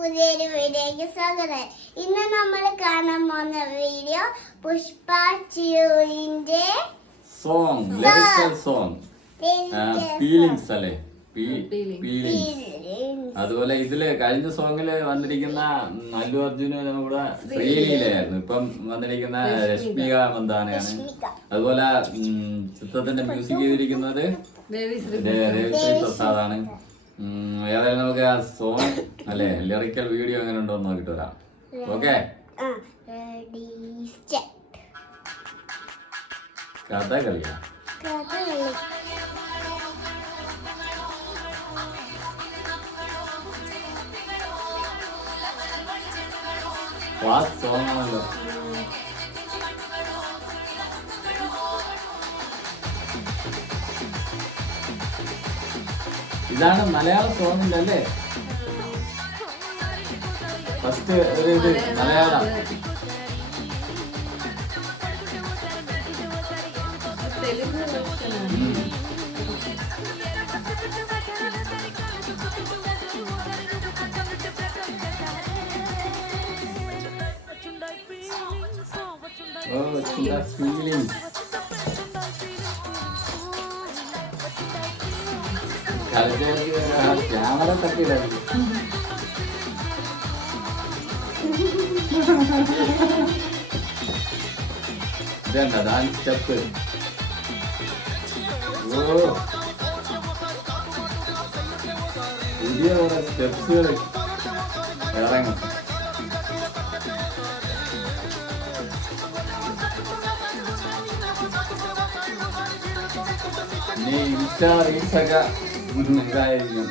പുതിയൊരു വീഡിയോയ്ക്ക് സ്വാഗതം. ഇന്ന് നമ്മൾ കാണാൻ പോകുന്ന വീഡിയോ പുഷ്പ ടൂവിന്റെ സോങ് ലിറിക്കൽ സോങ് ഫീലിങ്സ് അല്ലേ അതുപോലെ ഇതില് കഴിഞ്ഞ സോങ്ങില് വന്നിരിക്കുന്ന അല്ലു അർജുന് നമ്മുടെ ശ്രീലീലയായിരുന്നു. ഇപ്പം വന്നിരിക്കുന്ന രശ്മിക മന്ദാനയാണ്. അതുപോലെ ചിത്രത്തിന്റെ മ്യൂസിക് ചെയ്തിരിക്കുന്നത് ദേവിശ്രീ പ്രസാദാണ്. ഏതായാലും നമുക്ക് ആ സോങ് അല്ലെ ലിറിക്കൽ വീഡിയോ എങ്ങനെ ഉണ്ടോ എന്ന് നോക്കിട്ട് വരാം. ഓക്കെ, കഥ കളിയാ. സോങ് ആണല്ലോ. ഇതാണ് മലയാള സോങ്ങിന്റെ അല്ലേ ഫസ്റ്റ് ഒരു ഇത് മലയാളം. ഫീലിംഗ്സ് ക്യാമറ തട്ടിയിടായിരുന്നു. ഇതണ്ട ഡാൻസ് സ്റ്റെപ്പ്. പുതിയ കുറെ സ്റ്റെപ്സുകൾ ഇറങ്ങും. ഇനി ഇൻസ്റ്റാ റീൽസൊക്കെ ഇതായിരിക്കും.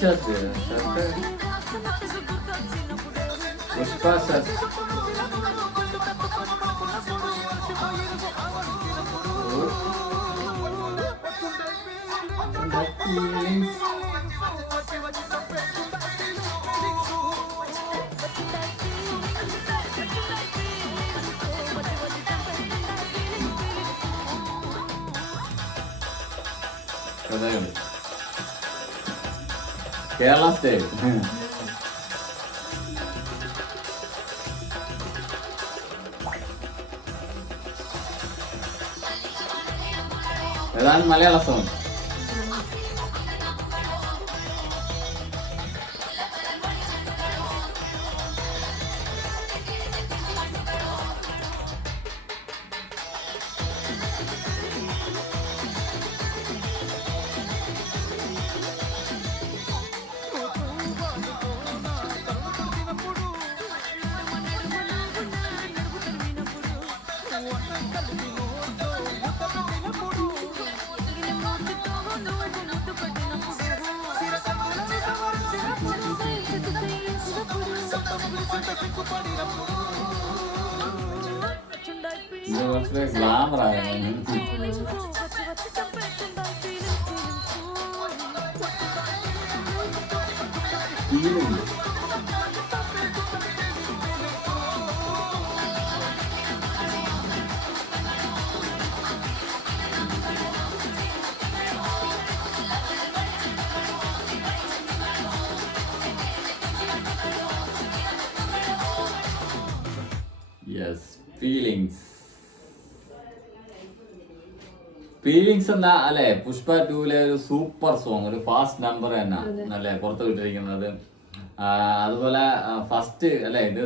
Shirt Pushpa shirt. Kerala style. ഏതാണ് മലയാള സോങ്. ഗ്ലാമർ ആയിരുന്നു. ഫീലിങ്സ് ഫീലിങ്സ് എന്നാ അല്ലെ പുഷ്പ 2 ഒരു സൂപ്പർ സോങ്, ഒരു ഫാസ്റ്റ് നമ്പർ തന്നെ അല്ലെ പുറത്തു വിട്ടിരിക്കുന്നത്. അതുപോലെ ഫസ്റ്റ് അല്ലെ ഇത്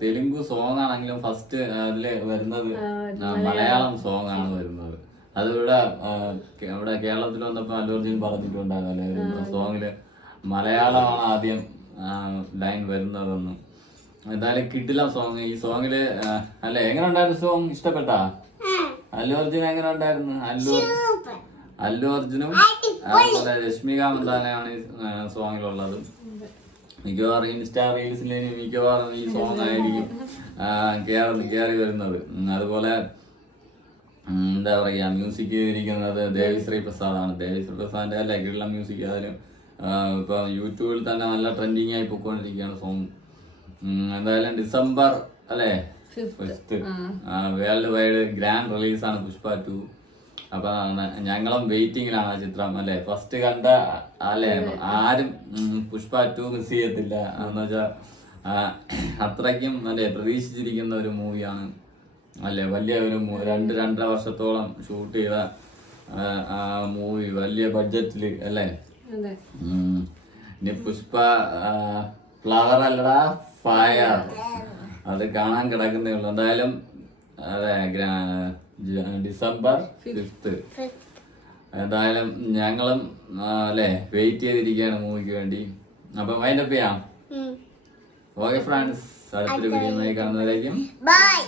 തെലുങ്ക് സോങ് ആണെങ്കിലും ഫസ്റ്റ് അതില് വരുന്നത് മലയാളം സോങ് ആണ് വരുന്നത്. അതിവിടെ ഇവിടെ കേരളത്തിൽ വന്നപ്പോ അല്ലു അർജുൻ പറഞ്ഞിട്ടുണ്ടായിരുന്നല്ലേ ഒരു സോങ്ങില് മലയാളമാണ് ആദ്യം ലൈൻ വരുന്നതെന്നും. എന്തായാലും കിട്ടില്ല സോങ്. ഈ സോങ്ങില് അല്ലെ എങ്ങനെ ഉണ്ടായിരുന്നു സോങ്? ഇഷ്ടപ്പെട്ടാ? അല്ലു അർജുൻ എങ്ങനെ ഉണ്ടായിരുന്നു? അല്ലു അർജുനും അതുപോലെ രശ്മിക മന്ദാനയാണ് ഈ സോങ്ങിലുള്ളത്. മിക്കവാറും ഇൻസ്റ്റാ റീൽസിൽ മിക്കവാറും ഈ സോങ് ആയിരിക്കും കേറി വരുന്നത്. അതുപോലെ എന്താ പറയാ, മ്യൂസിക് ചെയ്തിരിക്കുന്നത് ദേവിശ്രീ പ്രസാദാണ്. ദേവിശ്രീ പ്രസാദിന്റെ അല്ലെ കിള്ള മ്യൂസിക്. അതിലും ഇപ്പൊ യൂട്യൂബിൽ തന്നെ നല്ല ട്രെൻഡിങ് ആയി പോയിക്കൊണ്ടിരിക്കുകയാണ് സോങ്. എന്തായാലും ഡിസംബർ അല്ലെ 5th വേൾഡ് വൈഡ് ഗ്രാൻഡ് റിലീസാണ് പുഷ്പ 2. അപ്പൊ ഞങ്ങളും വെയിറ്റിംഗിലാണ് ആ ചിത്രം അല്ലെ. ഫസ്റ്റ് കണ്ട അല്ലെ ആരും പുഷ്പ 2 മിസ് ചെയ്യത്തില്ല. എന്ന് വെച്ചാ അത്രയ്ക്കും അല്ലെ പ്രതീക്ഷിച്ചിരിക്കുന്ന ഒരു മൂവിയാണ് അല്ലെ. വലിയ ഒരു 2-2.5 വർഷത്തോളം ഷൂട്ട് ചെയ്ത മൂവി, വലിയ ബഡ്ജറ്റില് അല്ലെ. ഇനി പുഷ്പ ഫ്ലവർ അല്ലടാ ഫയർ, അത് കാണാൻ കിടക്കുന്നേ ഉള്ളു. എന്തായാലും അതെ ഡിസംബർ 5th എന്തായാലും ഞങ്ങളും അല്ലെ വെയിറ്റ് ചെയ്തിരിക്കുകയാണ് മൂവിക്ക് വേണ്ടി. അപ്പൊ വൈൻഡപ്പ് ചെയ്യാം. ഓക്കെ ഫ്രണ്ട്സ്, അടുത്തൊരു വീഡിയോ കാണുന്നവരായിരിക്കും. ബൈ.